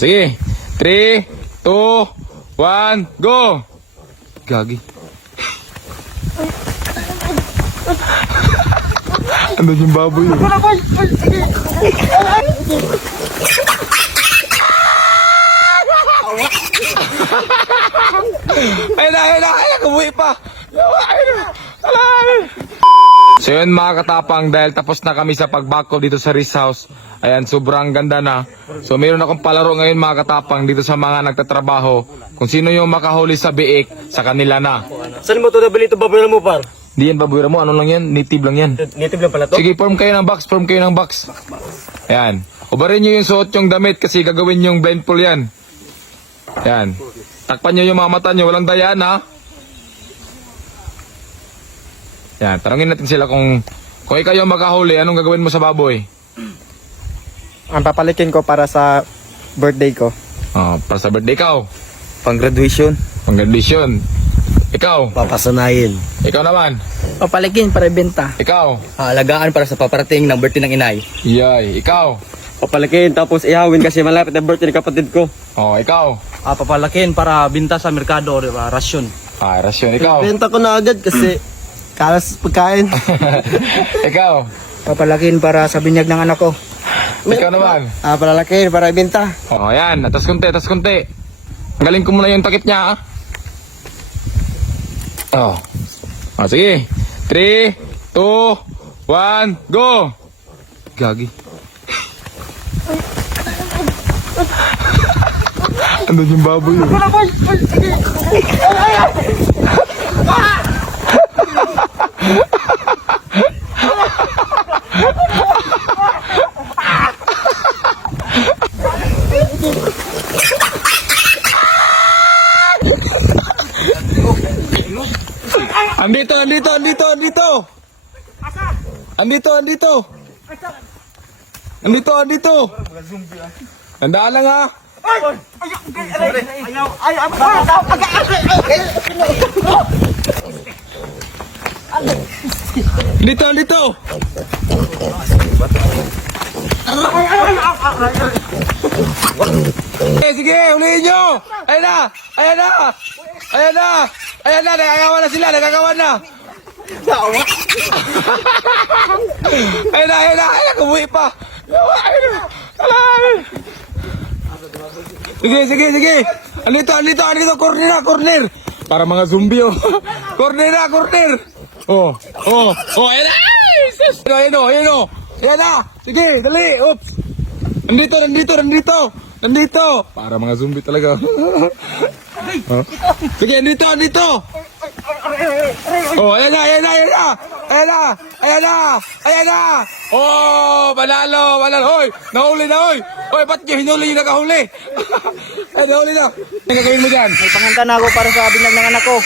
Sige. 3, 2, 1, go! Gagi. Ano yung baboy yun? Ayun na, kumuhi pa. So yun mga katapang, dahil tapos na kami sa pagbako dito sa Riz House. Ayan, sobrang ganda na. So mayroon akong palaro ngayon mga katapang dito sa mga nagtatrabaho. Kung sino yung makahuli sa biik, sa kanila na. Saan mo ito nabili ito baboy mo, par? Di yan baboy mo, ano lang yan? Native lang yan. Native lang pala to? Sige, form kayo ng box. Ayan. Ubarin nyo yung suot yung damit kasi gagawin yung blindfold yan. Ayan. Takpan nyo yung mga mata nyo, walang dayaan ha. Yan, tanongin natin sila kung ikaw yung makahuli, anong gagawin mo sa baboy? Ang papalikin ko para sa birthday ko. Para sa birthday ikaw. Pang graduation. Pang graduation. Ikaw. Papasanayin. Ikaw naman. Papalikin para ibenta. Ikaw. Alagaan para sa paparating ng birthday ng inay. Yay. Ikaw. Papalakin tapos ihawin kasi malapit ang birthday ng kapatid ko. Ikaw. Papalakin para binta sa merkado, diba? Rasyon. Rasyon. Ikaw. Benta ko na agad kasi kalas pagkain. Ikaw. Papalakin para sa binyag ng anak ko. Ikaw naman. Papalakin para ibenta. Ayan. Atas konti. Galing ko muna yung takip niya, sige. 3, 2, 1, go! Gagi. Ano yung baboy yun? Andito. Tandaan lang ha. Dito. Sige, ulihin nyo. Ayan na, nagagawa na sila, Ayun na, kumuhi pa. Sige. Andito, corner. Para mga zombie, Corner. Ayun na. Ayan na. Sige, dali. Oops. Nandito. Para mga zombie talaga. Sige, andito. Ayan na. Panalo. Hoy, nahuli na, hoy. Hoy, ba't yung hinuli yung nakahuli? Nahuli na. Ano gagawin mo dyan? May panganta na ako para sa binyag ng anak ko.